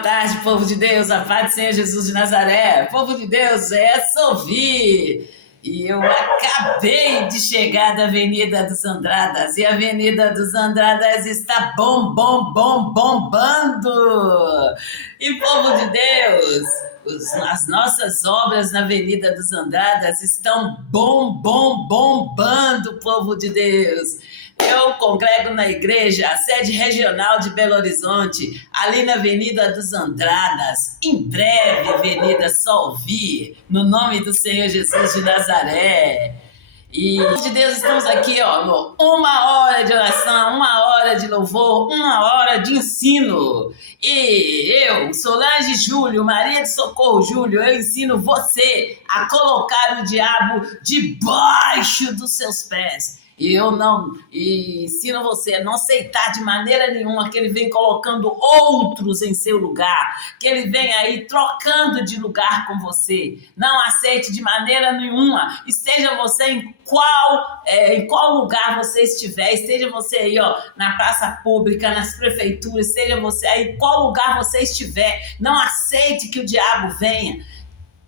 tarde, povo de Deus, a paz do Senhor Jesus de Nazaré. Povo de Deus, é Sophie. E eu acabei de chegar da Avenida dos Andradas. E a Avenida dos Andradas está bombando. E povo de Deus, as nossas obras na Avenida dos Andradas estão bombando, povo de Deus. Eu congrego na igreja, a sede regional de Belo Horizonte, ali na Avenida dos Andradas, em breve, Avenida Solvir, no nome do Senhor Jesus de Nazaré. E, de Deus, estamos aqui, no 1 hora de oração, 1 hora de louvor, 1 hora de ensino. E eu, Solange Júlio, Maria de Socorro Júlio, eu ensino você a colocar o diabo debaixo dos seus pés. E ensino você a não aceitar de maneira nenhuma que ele vem colocando outros em seu lugar, que ele vem aí trocando de lugar com você. Não aceite de maneira nenhuma. Esteja você em qual lugar você estiver, esteja você aí, na praça pública, nas prefeituras, esteja você aí, em qual lugar você estiver, não aceite que o diabo venha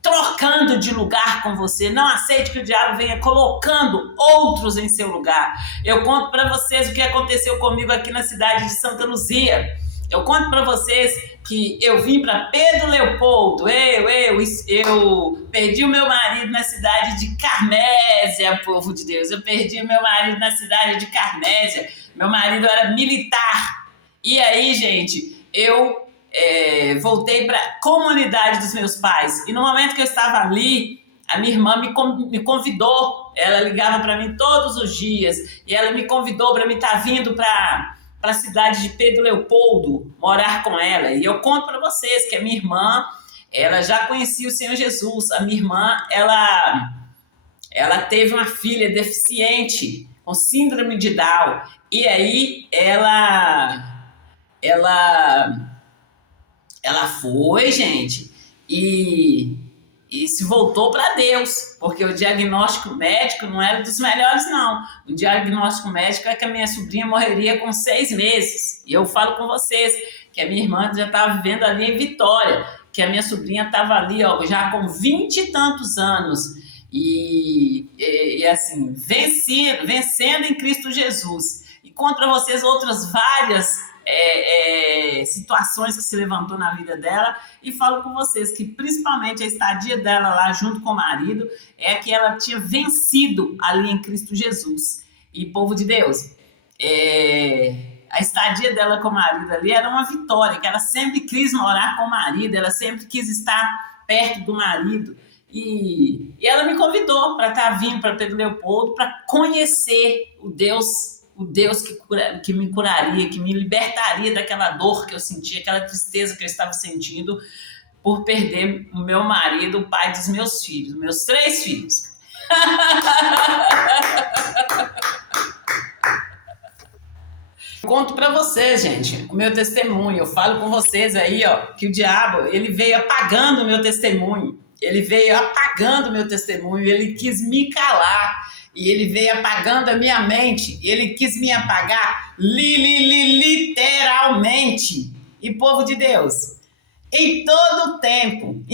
trocando de lugar com você. Não aceite que o diabo venha colocando outros em seu lugar. Eu conto para vocês o que aconteceu comigo aqui na cidade de Santa Luzia. Eu conto para vocês que eu vim para Pedro Leopoldo. Eu perdi o meu marido na cidade de Carmésia, povo de Deus. Eu perdi o meu marido na cidade de Carmésia. Meu marido era militar. E aí, gente, eu voltei para a comunidade dos meus pais. E no momento que eu estava ali, a minha irmã me convidou. Ela ligava para mim todos os dias. E ela me convidou para mim estar vindo para a cidade de Pedro Leopoldo, morar com ela. E eu conto para vocês que a minha irmã, ela já conhecia o Senhor Jesus. A minha irmã, ela teve uma filha deficiente, com síndrome de Down. E aí, ela foi, gente, e se voltou para Deus, porque o diagnóstico médico não era dos melhores, não. O diagnóstico médico é que a minha sobrinha morreria com 6 meses. E eu falo com vocês que a minha irmã já estava vivendo ali em Vitória, que a minha sobrinha estava ali, já com 20 e tantos anos, e assim, vencendo em Cristo Jesus. E contra vocês outras várias situações que se levantou na vida dela, e falo com vocês que principalmente a estadia dela lá junto com o marido é que ela tinha vencido ali em Cristo Jesus. E povo de Deus, a estadia dela com o marido ali era uma vitória, que ela sempre quis morar com o marido, ela sempre quis estar perto do marido. E ela me convidou para estar vindo para Pedro Leopoldo para conhecer o Deus que me curaria, que me libertaria daquela dor que eu sentia, aquela tristeza que eu estava sentindo por perder o meu marido, o pai dos meus filhos, meus 3 filhos. Conto para vocês, gente, o meu testemunho. Eu falo com vocês aí, que o diabo, ele veio apagando o meu testemunho. Ele veio apagando o meu testemunho, ele quis me calar. E ele veio apagando a minha mente. Ele quis me apagar literalmente. E povo de Deus, em todo tempo,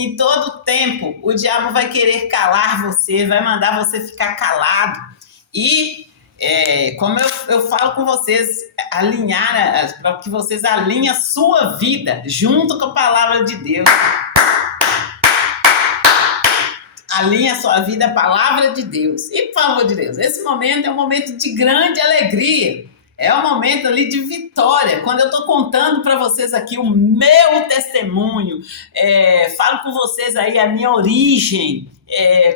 o diabo vai querer calar você, vai mandar você ficar calado. E como eu falo com vocês, para que vocês alinhem a sua vida junto com a palavra de Deus. Alinha a sua vida à palavra de Deus. E, por favor de Deus, esse momento é um momento de grande alegria. É um momento ali de vitória. Quando eu estou contando para vocês aqui o meu testemunho, falo com vocês aí a minha origem,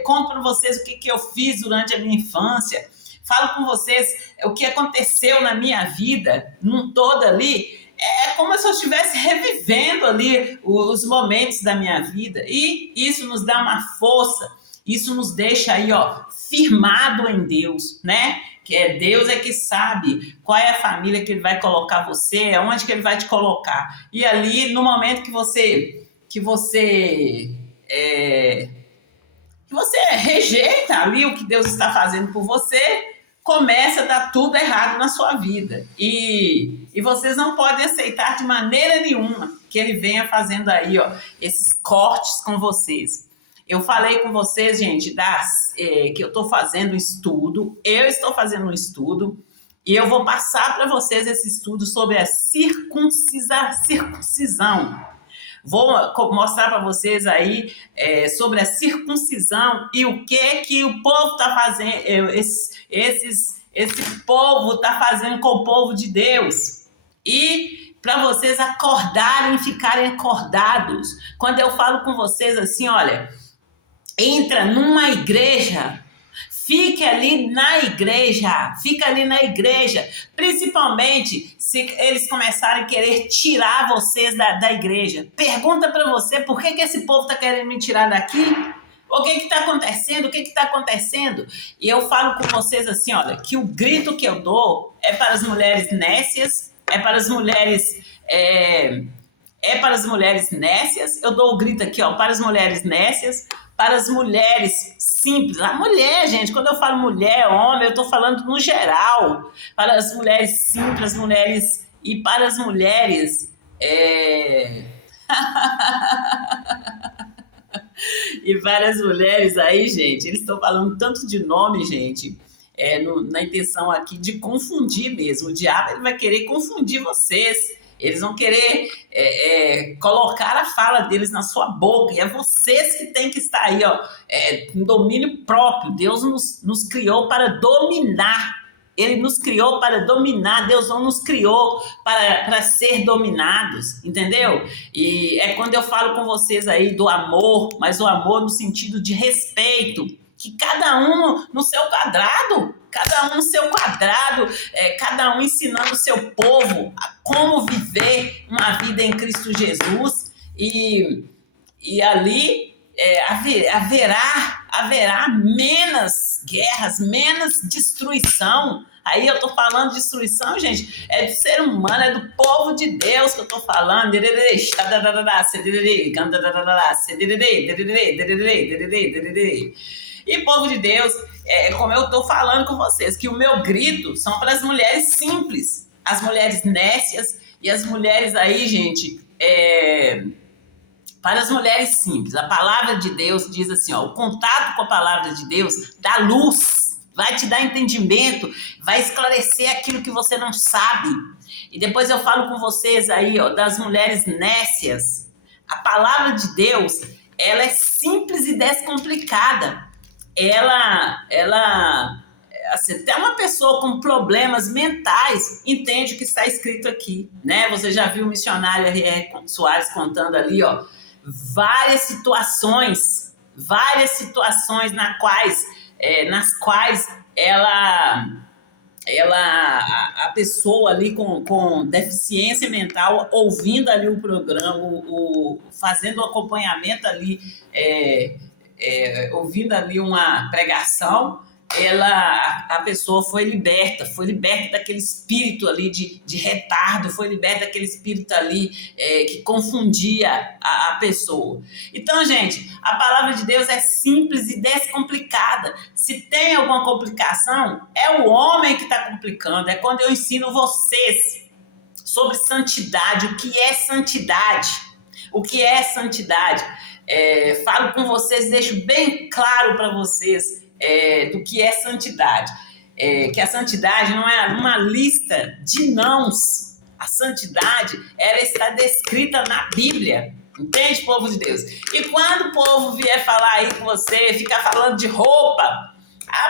conto para vocês o que eu fiz durante a minha infância, falo com vocês o que aconteceu na minha vida, num todo ali. É como se eu estivesse revivendo ali os momentos da minha vida. E isso nos dá uma força, isso nos deixa aí, firmado em Deus, né? Que Deus é que sabe qual é a família que Ele vai colocar você, aonde que Ele vai te colocar. E ali, no momento que você rejeita ali o que Deus está fazendo por você, começa a dar tudo errado na sua vida. E vocês não podem aceitar de maneira nenhuma que ele venha fazendo aí, ó, esses cortes com vocês. Eu falei com vocês, gente, que eu estou fazendo um estudo, e eu vou passar para vocês esse estudo sobre a circuncisão. Vou mostrar para vocês aí sobre a circuncisão e o que o povo está fazendo, esse povo está fazendo com o povo de Deus. E para vocês acordarem e ficarem acordados. Quando eu falo com vocês assim, olha, entra numa igreja, fica ali na igreja, principalmente se eles começarem a querer tirar vocês da igreja. Pergunta para você, por que esse povo está querendo me tirar daqui? O que está acontecendo? E eu falo com vocês assim, olha, que o grito que eu dou é para as mulheres nécias, eu dou o grito aqui, ó, para as mulheres nécias, para as mulheres simples. A mulher, gente, quando eu falo mulher, homem, eu estou falando no geral. Para as mulheres simples, e para as mulheres... e várias mulheres aí, gente, eles estão falando tanto de nome, gente, na intenção aqui de confundir mesmo. O diabo ele vai querer confundir vocês. Eles vão querer colocar a fala deles na sua boca. E é vocês que tem que estar aí, ó, com domínio próprio. Deus nos criou para dominar. Ele nos criou para dominar. Deus não nos criou para ser dominados, entendeu? E é quando eu falo com vocês aí do amor, mas o amor no sentido de respeito. Que cada um no seu quadrado, cada um ensinando o seu povo a como viver uma vida em Cristo Jesus. E ali haverá menos guerras, menos destruição. Aí eu tô falando de destruição, gente, é do ser humano, é do povo de Deus que eu tô falando. E povo de Deus, como eu tô falando com vocês, que o meu grito são para as mulheres simples, as mulheres nécias e as mulheres aí, gente, para as mulheres simples. A palavra de Deus diz assim, ó, o contato com a palavra de Deus dá luz, vai te dar entendimento, vai esclarecer aquilo que você não sabe. E depois eu falo com vocês aí, ó, das mulheres nécias. A palavra de Deus, ela é simples e descomplicada. Ela assim, até uma pessoa com problemas mentais entende o que está escrito aqui, né? Você já viu o missionário R.R. Soares contando ali, ó, várias situações nas quais a pessoa ali com deficiência mental, ouvindo ali o programa, fazendo o acompanhamento ali, ouvindo ali uma pregação, a pessoa foi liberta daquele espírito ali de retardo, foi liberta daquele espírito ali que confundia a pessoa. Então, gente, a palavra de Deus é simples e descomplicada. Se tem alguma complicação, é o homem que está complicando. É quando eu ensino vocês sobre santidade, o que é santidade. Falo com vocês, deixo bem claro para vocês do que é santidade. Que a santidade não é uma lista de nãos. A santidade, ela está descrita na Bíblia. Entende, povo de Deus? E quando o povo vier falar aí com você, ficar falando de roupa,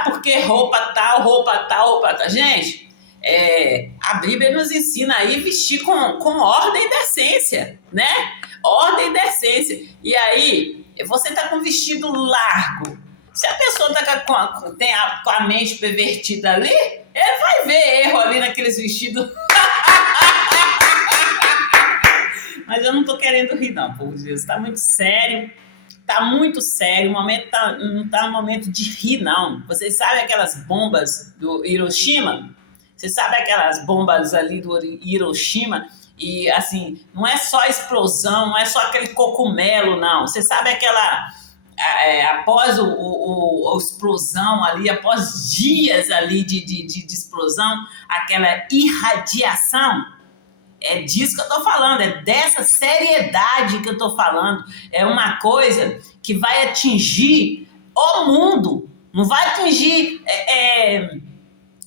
porque roupa tal. Gente, a Bíblia nos ensina aí vestir com ordem e decência, né? Ordem e decência. E aí, você tá com vestido largo. Se a pessoa tem com a mente pervertida ali, ele vai ver erro ali naqueles vestidos. Mas eu não tô querendo rir, não, povo de Deus. Tá muito sério. O momento não tá um momento de rir, não. Vocês sabem aquelas bombas do Hiroshima? Vocês sabem aquelas bombas ali do Hiroshima? E, assim, não é só explosão, não é só aquele cogumelo, não. Você sabe após a explosão ali, após dias ali de explosão, aquela irradiação. É disso que eu tô falando, é dessa seriedade que eu tô falando. É uma coisa que vai atingir o mundo. Não vai atingir,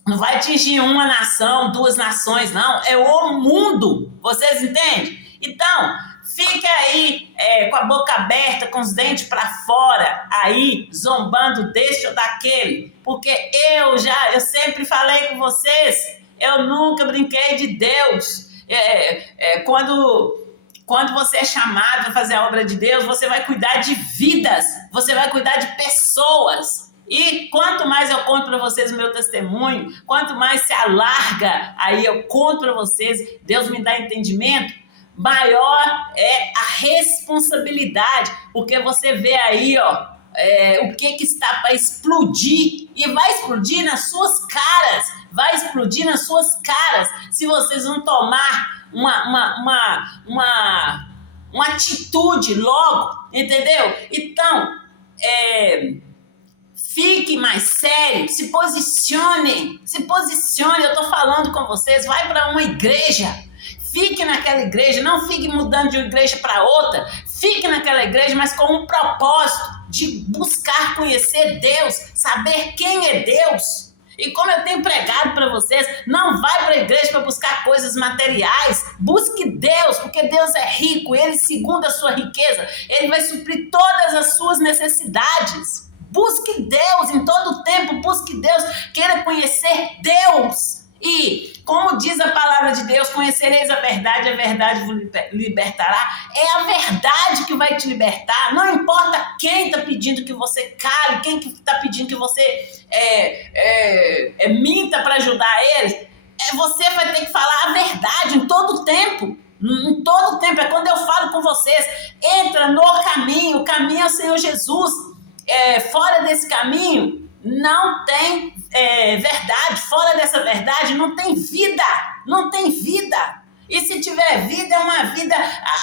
não vai atingir uma nação, duas nações, não. É o mundo. Vocês entendem? Então, fica aí com a boca aberta, com os dentes para fora, aí zombando deste ou daquele. Porque eu sempre falei com vocês, eu nunca brinquei de Deus. Quando você é chamado a fazer a obra de Deus, você vai cuidar de vidas, você vai cuidar de pessoas. E quanto mais eu conto para vocês o meu testemunho, quanto mais se alarga, aí eu conto para vocês, Deus me dá entendimento, maior é a responsabilidade, porque você vê aí, o que está para explodir, e vai explodir nas suas caras, se vocês não tomar uma atitude logo, entendeu? Então, fiquem mais sérios, se posicionem, eu tô falando com vocês, vai para uma igreja, fique naquela igreja, não fique mudando de uma igreja para outra, fique naquela igreja, mas com um propósito de buscar conhecer Deus, saber quem é Deus. E como eu tenho pregado para vocês, não vai para a igreja para buscar coisas materiais, busque Deus, porque Deus é rico, Ele, segundo a sua riqueza, Ele vai suprir todas as suas necessidades. Busque Deus em todo o tempo, busque Deus, queira conhecer Deus. E, como diz a palavra de Deus, conhecereis a verdade vos libertará. É a verdade que vai te libertar. Não importa quem está pedindo que você cale, quem está pedindo que você minta para ajudar eles. Você vai ter que falar a verdade em todo o tempo. Em todo o tempo. É quando eu falo com vocês, entra no caminho, o caminho é o Senhor Jesus. Fora desse caminho, não tem verdade, fora dessa verdade não tem vida, e se tiver vida é uma vida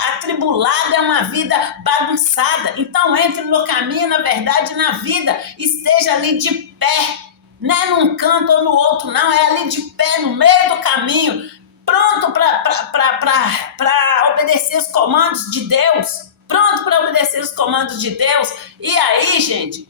atribulada, é uma vida bagunçada. Então entre no caminho, na verdade, na vida, esteja ali de pé, não é num canto ou no outro, não, é ali de pé, no meio do caminho, pronto para obedecer os comandos de Deus, e aí, gente,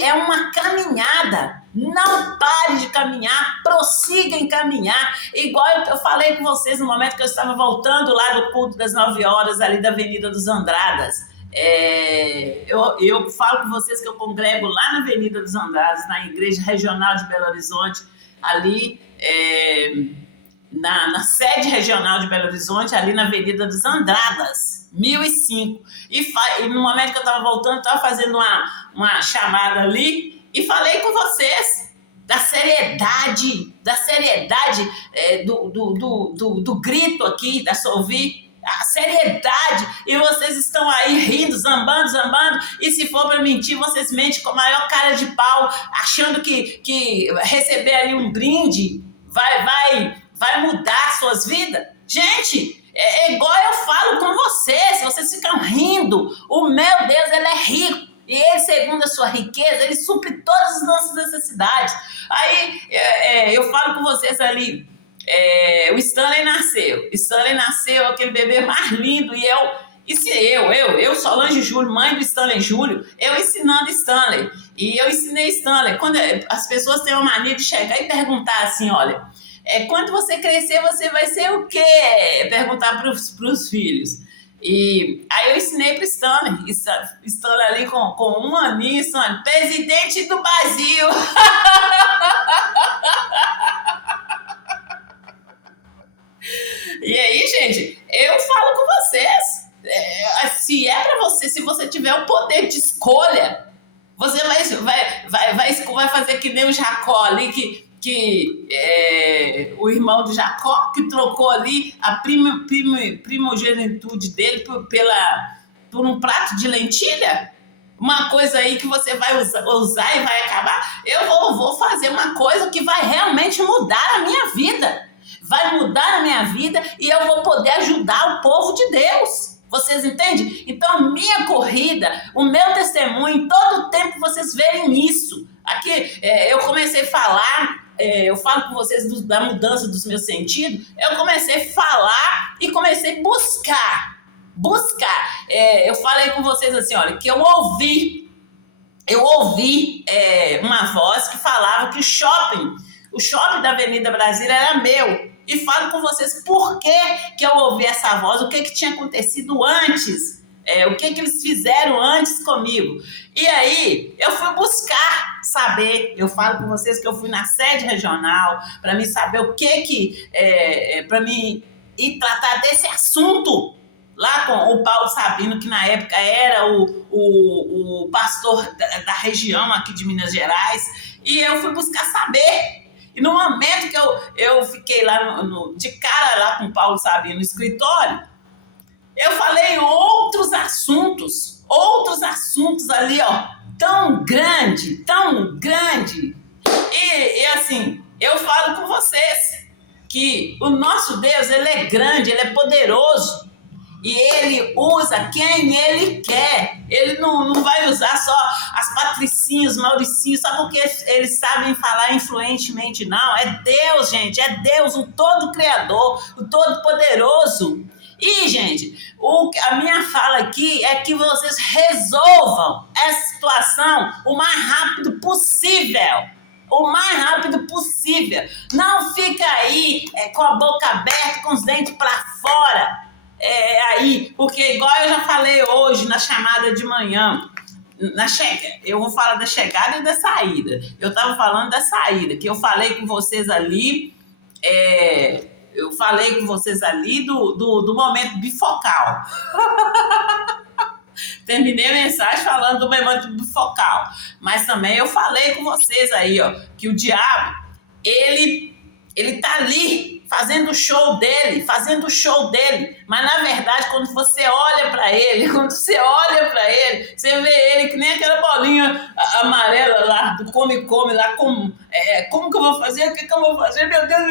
é uma caminhada. Não pare de caminhar, prossiga em caminhar, igual eu falei com vocês no momento que eu estava voltando lá do culto das 9 horas ali da Avenida dos Andradas. Eu falo com vocês que eu congrego lá na Avenida dos Andradas, na Igreja Regional de Belo Horizonte, ali na sede regional de Belo Horizonte, ali na Avenida dos Andradas, 1005. E no momento que eu estava voltando, estava fazendo uma chamada ali e falei com vocês da seriedade do grito aqui, da Solvi, a seriedade, e vocês estão aí rindo, zambando, e se for para mentir, vocês mentem com a maior cara de pau, achando que receber ali um brinde vai mudar suas vidas. Gente, é igual eu falo com vocês ficam rindo, o meu Deus, Ele é rico, e Ele, segundo a sua riqueza, Ele supre todas as nossas necessidades. Aí eu falo com vocês ali, o Stanley nasceu, aquele bebê mais lindo, e eu, Solange Júlio, mãe do Stanley Júlio, eu ensinando Stanley, e eu ensinei Stanley. Quando as pessoas têm uma mania de chegar e perguntar assim, olha, quando você crescer, você vai ser o quê? Perguntar para os filhos. E aí eu ensinei para Stanley ali com um aninho, Stanley, presidente do Brasil. E aí, gente, eu falo com vocês, se você tiver o poder de escolha, você vai fazer que nem o Jacó ali, o irmão do Jacó, que trocou ali a primogenitude dele por um prato de lentilha. Uma coisa aí que você vai usar e vai acabar. Eu vou fazer uma coisa que vai realmente mudar a minha vida. Vai mudar a minha vida e eu vou poder ajudar o povo de Deus. Vocês entendem? Então, a minha corrida, o meu testemunho, em todo o tempo vocês veem isso. Aqui, eu comecei a falar, eu falo com vocês da mudança dos meus sentidos, eu comecei a falar e comecei a buscar. Eu falei com vocês assim, olha, que eu ouvi uma voz que falava que o shopping da Avenida Brasília era meu. E falo com vocês por que eu ouvi essa voz, o que tinha acontecido antes, o que eles fizeram antes comigo. E aí, eu fui buscar saber, eu falo com vocês que eu fui na sede regional para mim saber o para mim ir tratar desse assunto lá com o Paulo Sabino, que na época era o pastor da região aqui de Minas Gerais, e eu fui buscar saber. E no momento que eu fiquei lá de cara lá com o Paulo Sabino no escritório, eu falei outros assuntos ali, ó, tão grande. E assim, eu falo com vocês que o nosso Deus, ele é grande, ele é poderoso. E ele usa quem ele quer. Ele não vai usar só as patricinhas, os mauricinhos, só porque eles sabem falar influentemente, não. É Deus, gente. É Deus, o Todo-Criador, o Todo-Poderoso. E, gente, a minha fala aqui é que vocês resolvam essa situação o mais rápido possível. O mais rápido possível. Não fica aí com a boca aberta, com os dentes para fora. Porque igual eu já falei hoje na chamada de manhã, eu vou falar da chegada e da saída. Eu estava falando da saída, que eu falei com vocês ali, do momento bifocal. Terminei a mensagem falando do momento bifocal, mas também eu falei com vocês aí, ó, que o diabo, ele tá ali fazendo o show dele, mas na verdade quando você olha pra ele, você vê ele que nem aquela bolinha amarela lá do come lá, como que eu vou fazer, o que eu vou fazer, meu Deus.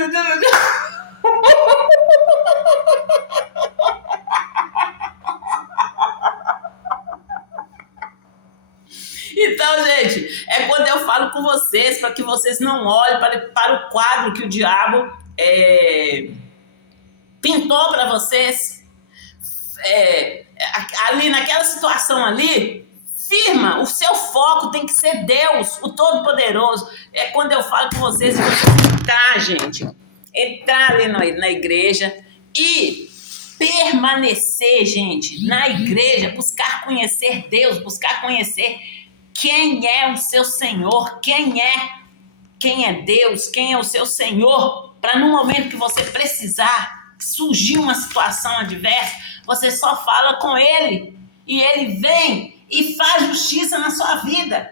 Então, gente, é quando eu falo com vocês, para que vocês não olhem para o quadro que o diabo pintou para vocês, ali naquela situação ali, firma, o seu foco tem que ser Deus, o Todo-Poderoso. É quando eu falo com vocês, entrar ali na igreja e permanecer, gente, na igreja, buscar conhecer Deus, buscar conhecer quem é o seu Senhor, quem é Deus, quem é o seu Senhor, para no momento que você precisar, surgir uma situação adversa, você só fala com Ele, e Ele vem e faz justiça na sua vida.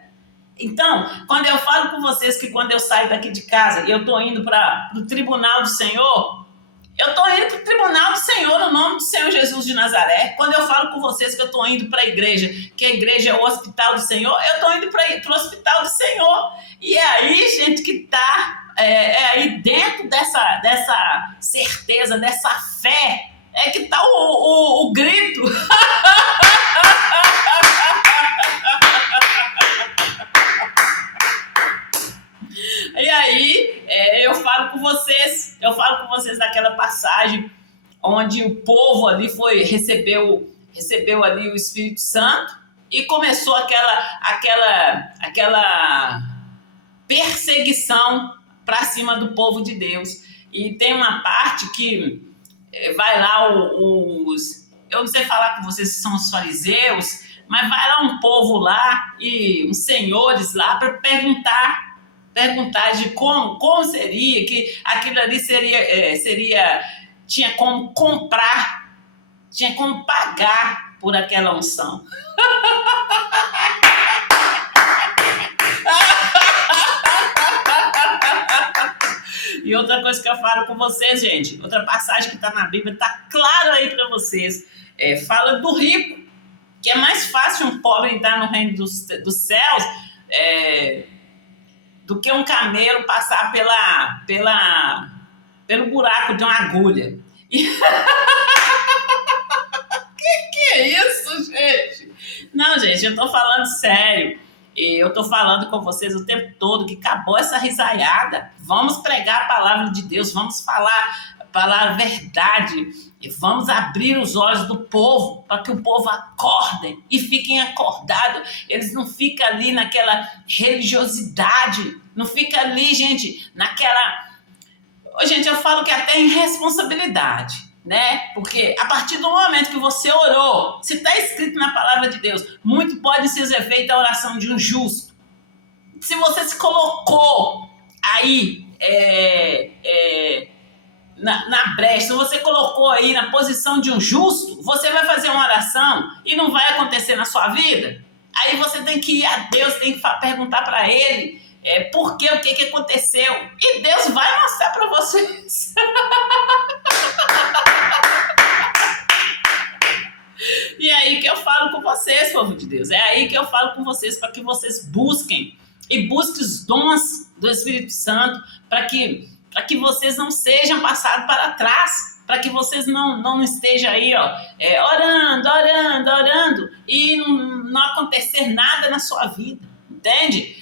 Então, quando eu falo com vocês que quando eu saio daqui de casa e eu estou indo para o tribunal do Senhor, eu estou indo para o tribunal do Senhor no nome do Senhor Jesus de Nazaré. Quando eu falo com vocês que eu estou indo para a igreja, que a igreja é o hospital do Senhor, eu estou indo para o hospital do Senhor. E é aí, gente, que está aí dentro dessa certeza, dessa fé, é que está o grito. E aí, eu falo com vocês daquela passagem onde o povo ali recebeu ali o Espírito Santo e começou aquela perseguição para cima do povo de Deus. E tem uma parte que vai lá eu não sei falar com vocês se são os fariseus, mas vai lá um povo lá e uns senhores lá para perguntar de como seria, que aquilo ali tinha como comprar, tinha como pagar por aquela unção. E outra coisa que eu falo com vocês, gente, outra passagem que está na Bíblia, está claro aí para vocês, fala do rico, que é mais fácil um pobre entrar no reino dos céus, do que um camelo passar pelo buraco de uma agulha. Que isso, gente? Não, gente, eu tô falando sério. E eu tô falando com vocês o tempo todo que acabou essa risaiada. Vamos pregar a palavra de Deus, vamos falar a verdade. E vamos abrir os olhos do povo para que o povo acorde e fiquem acordados. Eles não ficam ali naquela religiosidade, não ficam ali, gente, naquela... Gente, eu falo que até irresponsabilidade, né? Porque a partir do momento que você orou, se está escrito na palavra de Deus, muito pode ser os efeitos da oração de um justo. Se você se colocou aí na brecha, se você colocou aí na posição de um justo, você vai fazer uma oração e não vai acontecer na sua vida? Aí você tem que ir a Deus, tem que perguntar para Ele por quê, o que aconteceu. E Deus vai mostrar para vocês. E é aí que eu falo com vocês, povo de Deus. É aí que eu falo com vocês para que vocês busquem. E busquem os dons do Espírito Santo para que vocês não sejam passados para trás, para que vocês não estejam aí, orando, e não acontecer nada na sua vida, entende?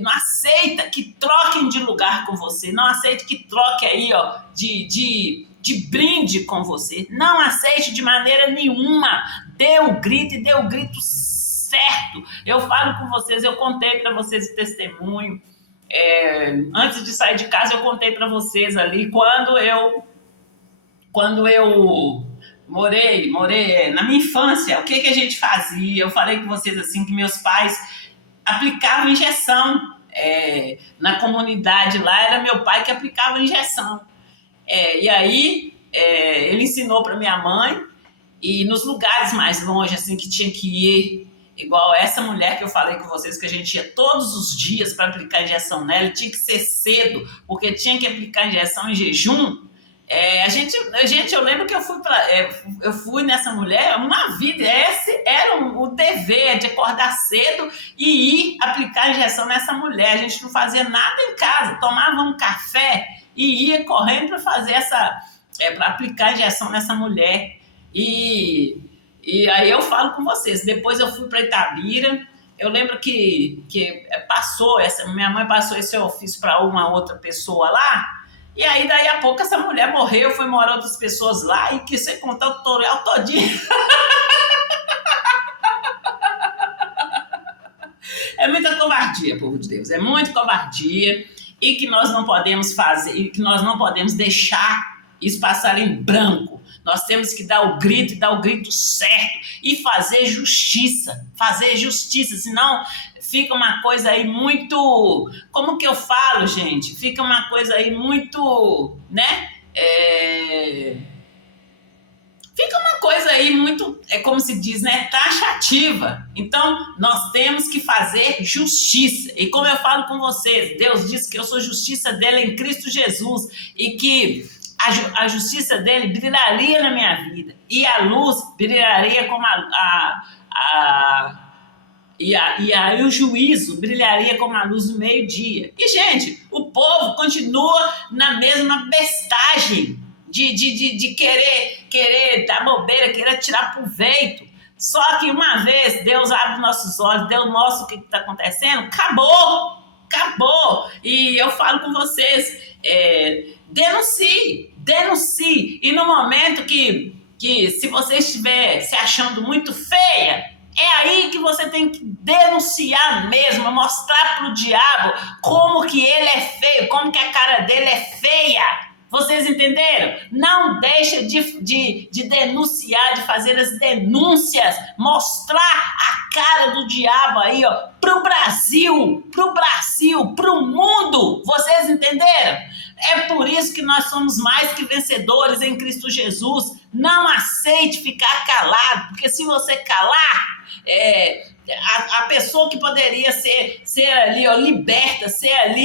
Não aceita que troquem de lugar com você, não aceita que troque aí, de brinde com você, não aceite de maneira nenhuma. Dê o grito e dê o grito certo. Eu falo com vocês, eu contei para vocês o testemunho. Antes de sair de casa, eu contei para vocês ali quando eu morei na minha infância, o que a gente fazia. Eu falei com vocês assim que meus pais aplicavam injeção na comunidade lá, era meu pai que aplicava injeção. E aí ele ensinou para minha mãe, e nos lugares mais longe assim que tinha que ir, igual essa mulher que eu falei com vocês, que a gente ia todos os dias para aplicar injeção nela, tinha que ser cedo, porque tinha que aplicar injeção em jejum. Eu lembro que eu fui nessa mulher uma vida. Esse era o dever de acordar cedo e ir aplicar injeção nessa mulher. A gente não fazia nada em casa, tomava um café e ia correndo para fazer para aplicar injeção nessa mulher. E aí eu falo com vocês, depois eu fui para Itabira. Eu lembro que minha mãe passou esse ofício para uma outra pessoa lá, e aí daí a pouco essa mulher morreu, foi morar outras pessoas lá, e que você contar o tutorial todinho. É muita covardia, povo de Deus, é muita covardia, e que nós não podemos fazer, e que nós não podemos deixar isso passar em branco. Nós temos que dar o grito certo e fazer justiça, senão fica uma coisa aí muito... Como que eu falo, gente? Fica uma coisa aí muito, né? Fica uma coisa aí muito, como se diz, né? Taxativa. Então, nós temos que fazer justiça. E como eu falo com vocês, Deus diz que eu sou justiça dele em Cristo Jesus, e que a justiça dele brilharia na minha vida, e a luz brilharia como e o juízo brilharia como a luz do meio-dia. E, gente, o povo continua na mesma bestagem de querer dar bobeira, querer tirar proveito. Só que uma vez Deus abre nossos olhos, Deus mostra o que está acontecendo, acabou. E eu falo com vocês, denuncie. E no momento que se você estiver se achando muito feia, é aí que você tem que denunciar mesmo, mostrar pro diabo como que ele é feio, como que a cara dele é feia. Vocês entenderam? Não deixa de denunciar, de fazer as denúncias, mostrar a cara do diabo aí, pro Brasil, pro mundo. Vocês entenderam? É por isso que nós somos mais que vencedores em Cristo Jesus. Não aceite ficar calado, porque se você calar, a pessoa que poderia ser ali, liberta, ser ali